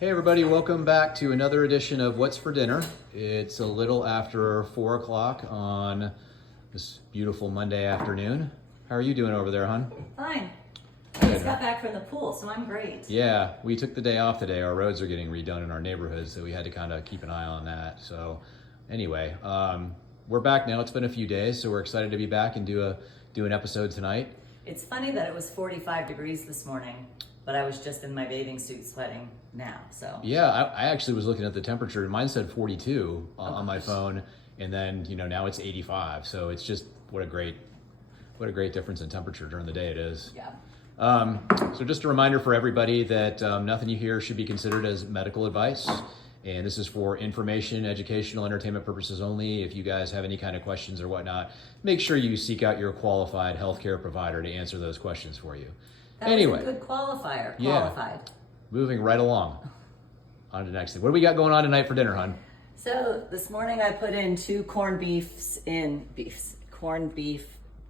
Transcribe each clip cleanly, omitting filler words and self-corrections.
Hey everybody, welcome back to another edition of What's for Dinner. It's a little after 4 o'clock on this beautiful Monday afternoon. How are you doing over there, hon? Fine. I just got back from the pool, so I'm great. Yeah, we took the day off today. Our roads are getting redone in our neighborhood, so we had to kind of keep an eye on that. So anyway, we're back now. It's been a few days, so we're excited to be back and do an episode tonight. It's funny that it was 45 degrees this morning, but I was just in my bathing suit sweating now, so. Yeah, I actually was looking at the temperature, and mine said 42 on my phone, and then, now it's 85. So it's just, what a great difference in temperature during the day it is. Yeah. So just a reminder for everybody that nothing you hear should be considered as medical advice. And this is for information, educational, entertainment purposes only. If you guys have any kind of questions or whatnot, make sure you seek out your qualified healthcare provider to answer those questions for you. Anyway. Was a good qualifier. Qualified. Yeah, moving right along. On to the next thing. What do we got going on tonight for dinner, hon? So this morning I put in 2 corned beef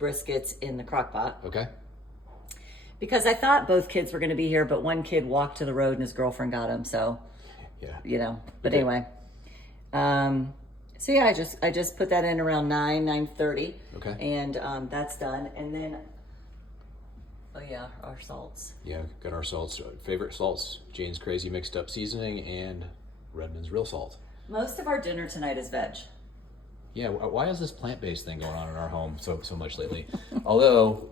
briskets in the crock pot. Okay. Because I thought both kids were going to be here, but one kid walked to the road and his girlfriend got him. So, yeah, But anyway, so yeah, I just put that in around 9:30. Okay. And that's done. And then, our salts. Yeah, got our salts. Favorite salts: Jane's Crazy Mixed Up Seasoning and Redmond's Real Salt. Most of our dinner tonight is veg. Yeah, why is this plant-based thing going on in our home so much lately? Although,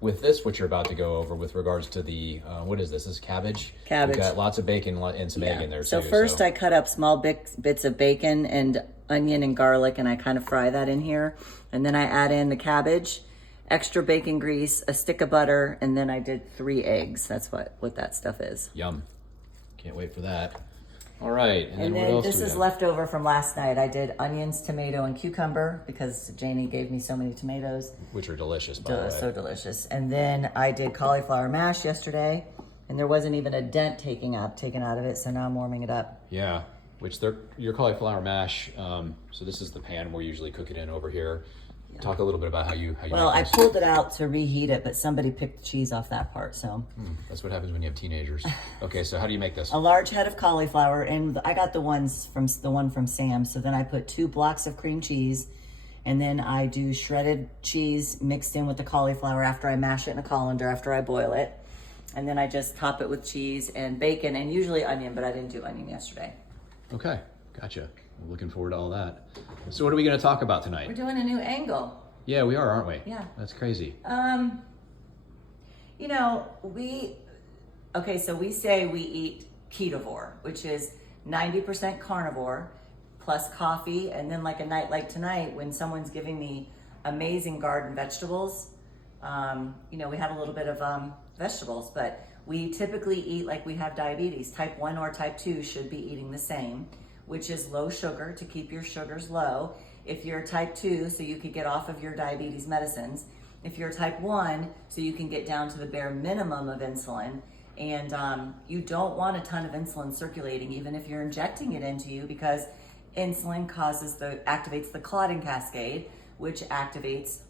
with this, what you're about to go over with regards to the, what is this? This is cabbage? Cabbage. We've got lots of bacon and some egg in there, so too. First I cut up small bits of bacon and onion and garlic, and I kind of fry that in here. And then I add in the cabbage, extra bacon grease, a stick of butter, and then I did 3 eggs. That's what that stuff is. Yum. Can't wait for that. All right. And what then else this do we is have? leftover from last night. I did onions, tomato, and cucumber because Janie gave me so many tomatoes. Which are delicious, by the way. So delicious. And then I did cauliflower mash yesterday, and there wasn't even a dent taken out of it, so now I'm warming it up. Yeah, your cauliflower mash, so this is the pan we're usually cooking in over here. Yeah. Talk a little bit about how you Well, I make this. pulled it out to reheat it, but somebody picked the cheese off that part, so. That's what happens when you have teenagers. Okay, so how do you make this? A large head of cauliflower, and I got the one from Sam, so then I put 2 blocks of cream cheese, and then I do shredded cheese mixed in with the cauliflower after I mash it in a colander, after I boil it. And then I just top it with cheese and bacon, and usually onion, but I didn't do onion yesterday. Okay, gotcha. I'm looking forward to all that. So what are we going to talk about tonight? We're doing a new angle. Yeah, we are, aren't we? Yeah. That's crazy. So we say we eat ketovore, which is 90% carnivore plus coffee. And then like a night like tonight, when someone's giving me amazing garden vegetables, we have a little bit of vegetables, but we typically eat like we have diabetes. Type 1 or type 2 should be eating the same, which is low sugar to keep your sugars low. If you're type 2, so you could get off of your diabetes medicines. If you're type 1, so you can get down to the bare minimum of insulin. And you don't want a ton of insulin circulating, even if you're injecting it into you, because insulin activates the clotting cascade, which activates,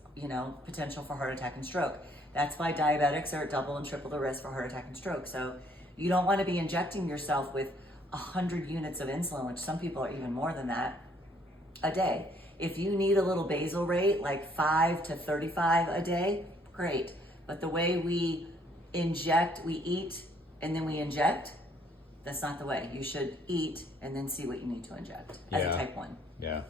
potential for heart attack and stroke. That's why diabetics are at double and triple the risk for heart attack and stroke. So you don't want to be injecting yourself with 100 units of insulin, which some people are even more than that, a day. If you need a little basal rate, like 5 to 35 a day, great. But the way we eat and then we inject, that's not the way. You should eat and then see what you need to inject as a type 1. Yeah.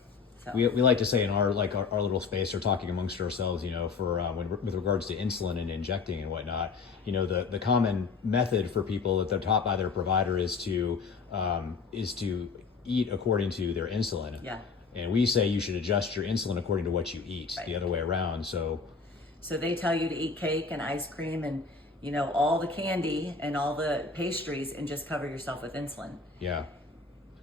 So. We like to say in our little space, or talking amongst ourselves, with regards to insulin and injecting and whatnot, the common method for people that they're taught by their provider is to eat according to their insulin. Yeah. And we say you should adjust your insulin according to what you eat, the other way around. So they tell you to eat cake and ice cream and, all the candy and all the pastries and just cover yourself with insulin. Yeah.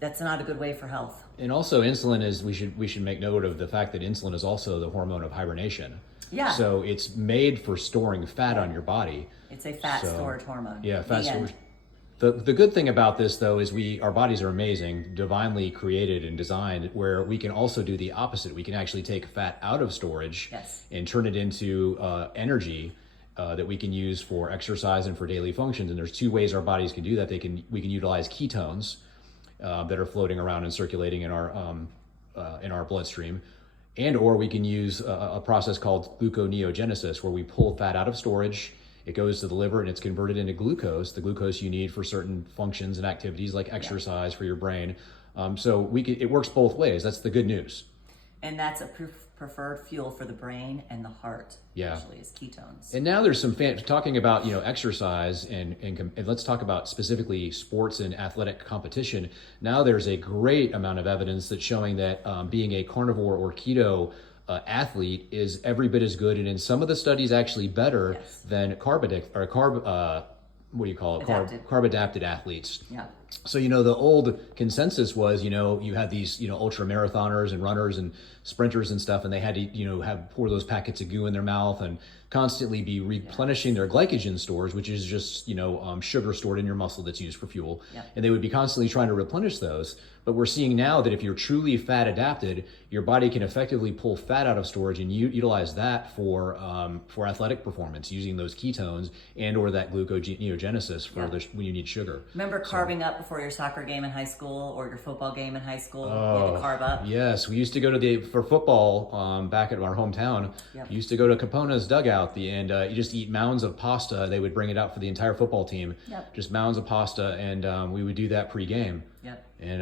That's not a good way for health. And also insulin is, we should make note of the fact that insulin is also the hormone of hibernation. Yeah. So it's made for storing fat on your body. It's a fat storage hormone. Yeah, fat storage. The good thing about this, though, is our bodies are amazing, divinely created and designed, where we can also do the opposite. We can actually take fat out of storage and turn it into energy that we can use for exercise and for daily functions. And there's two ways our bodies can do that. We can utilize ketones that are floating around and circulating in our bloodstream, and or we can use a process called gluconeogenesis, where we pull fat out of storage. It goes to the liver and it's converted into glucose, the glucose you need for certain functions and activities like exercise for your brain. So it works both ways. That's the good news. And that's a preferred fuel for the brain and the heart. Yeah. Usually is ketones. And now there's some talking about exercise and let's talk about specifically sports and athletic competition. Now there's a great amount of evidence that's showing that being a carnivore or keto athlete is every bit as good, and in some of the studies actually better than carb adapted athletes. Yeah. So, the old consensus was, you had these, ultra marathoners and runners and sprinters and stuff, and they had to, pour those packets of goo in their mouth and constantly be replenishing their glycogen stores, which is just, sugar stored in your muscle that's used for fuel. Yeah. And they would be constantly trying to replenish those. But we're seeing now that if you're truly fat adapted, your body can effectively pull fat out of storage and utilize that for athletic performance, using those ketones and or that gluconeogenesis for when you need sugar. Remember carving up before your soccer game in high school or your football game in high school? You had to carve up? Yes, we used to go for football back at our hometown. Yep. We used to go to Capona's dugout and you just eat mounds of pasta. They would bring it out for the entire football team. Yep. Just mounds of pasta, and we would do that pre-game. Yep. And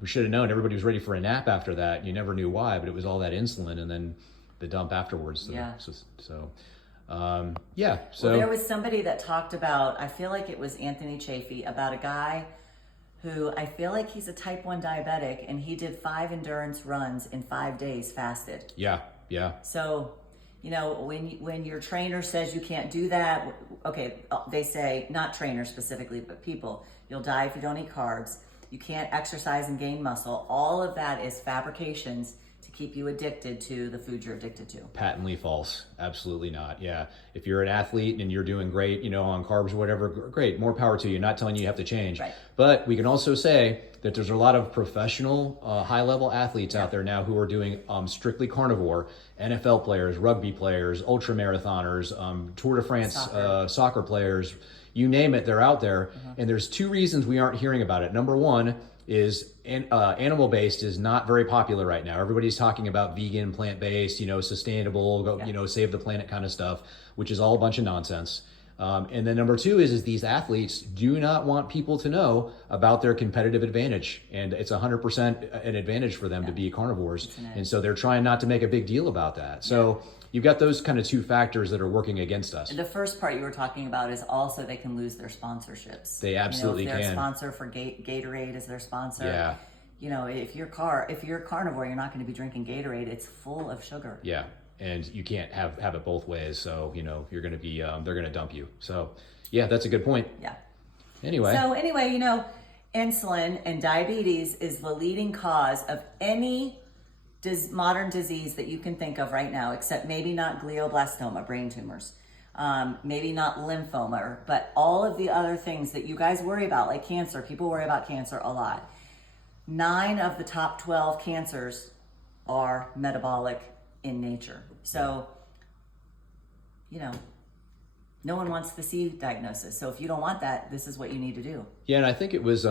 we should have known. Everybody was ready for a nap after that. You never knew why, but it was all that insulin and then the dump afterwards. So, Well, there was somebody that talked about, I feel like it was Anthony Chafee, about a guy who I feel like he's a type 1 diabetic, and he did 5 endurance runs in 5 days fasted. Yeah. So, when your trainer says you can't do that, okay, they say, not trainers specifically, but people, you'll die if you don't eat carbs. You can't exercise and gain muscle. All of that is fabrications to keep you addicted to the food you're addicted to. Patently false. Absolutely not. Yeah. If you're an athlete and you're doing great, on carbs or whatever, great. More power to you. Not telling you have to change. Right. But we can also say that there's a lot of professional, high-level athletes out there now who are doing strictly carnivore. NFL players, rugby players, ultra marathoners, Tour de France soccer players. You name it, they're out there. And there's 2 reasons we aren't hearing about it. Number one is animal-based is not very popular right now. Everybody's talking about vegan, plant-based, sustainable, save the planet kind of stuff, which is all a bunch of nonsense. And then number 2 is these athletes do not want people to know about their competitive advantage. And it's 100% an advantage for them to be carnivores. And so they're trying not to make a big deal about that. So you've got those kind of 2 factors that are working against us. The first part you were talking about is also they can lose their sponsorships. They absolutely if they're can. a sponsor for Gatorade as their sponsor. Yeah. If you're a carnivore, you're not going to be drinking Gatorade. It's full of sugar. Yeah. And you can't have it both ways. So, you're going to be, they're going to dump you. So yeah, that's a good point. Yeah. Anyway, insulin and diabetes is the leading cause of any modern disease that you can think of right now, except maybe not glioblastoma, brain tumors, maybe not lymphoma, but all of the other things that you guys worry about, like cancer. People worry about cancer a lot. 9 of the top 12 cancers are metabolic in nature. So, no one wants the C diagnosis. So if you don't want that, this is what you need to do. Yeah, and I think it was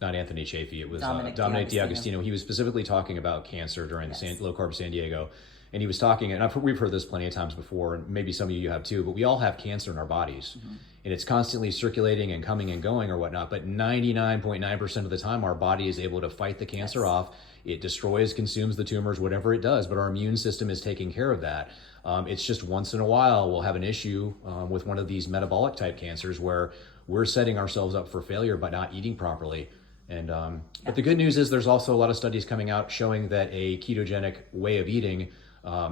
not Anthony Chafee. It was Dominic D'Agostino. He was specifically talking about cancer during the Low Carb San Diego. And he was talking, and we've heard this plenty of times before, and maybe some of you have too, but we all have cancer in our bodies. And it's constantly circulating and coming and going or whatnot. But 99.9% of the time, our body is able to fight the cancer off. It destroys, consumes the tumors, whatever it does. But our immune system is taking care of that. It's just once in a while, we'll have an issue with one of these metabolic type cancers where we're setting ourselves up for failure by not eating properly. And but the good news is there's also a lot of studies coming out showing that a ketogenic way of eating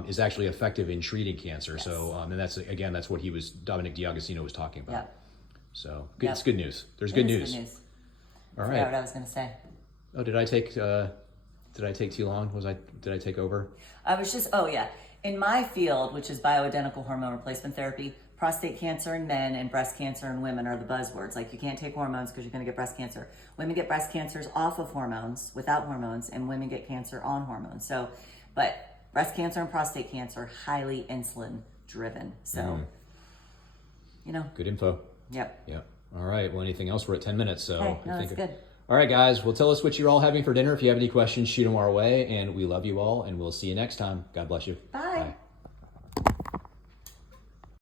is actually effective in treating cancer. So, and that's what Dominic D'Agostino was talking about. So it's good news. There's good news. All right. What I was going to say. Oh, did I take too long? Did I take over? I was just, in my field, which is bioidentical hormone replacement therapy, prostate cancer in men and breast cancer in women are the buzzwords. Like, you can't take hormones because you're going to get breast cancer. Women get breast cancers off of hormones, without hormones, and women get cancer on hormones. So, but breast cancer and prostate cancer, highly insulin driven. So, you know. Good info. Yep. Yeah. All right. Well, anything else? We're at 10 minutes. So Okay, no, that's good. All right, guys. Well, tell us what you're all having for dinner. If you have any questions, shoot them our way. And we love you all. And we'll see you next time. God bless you. Bye. Bye.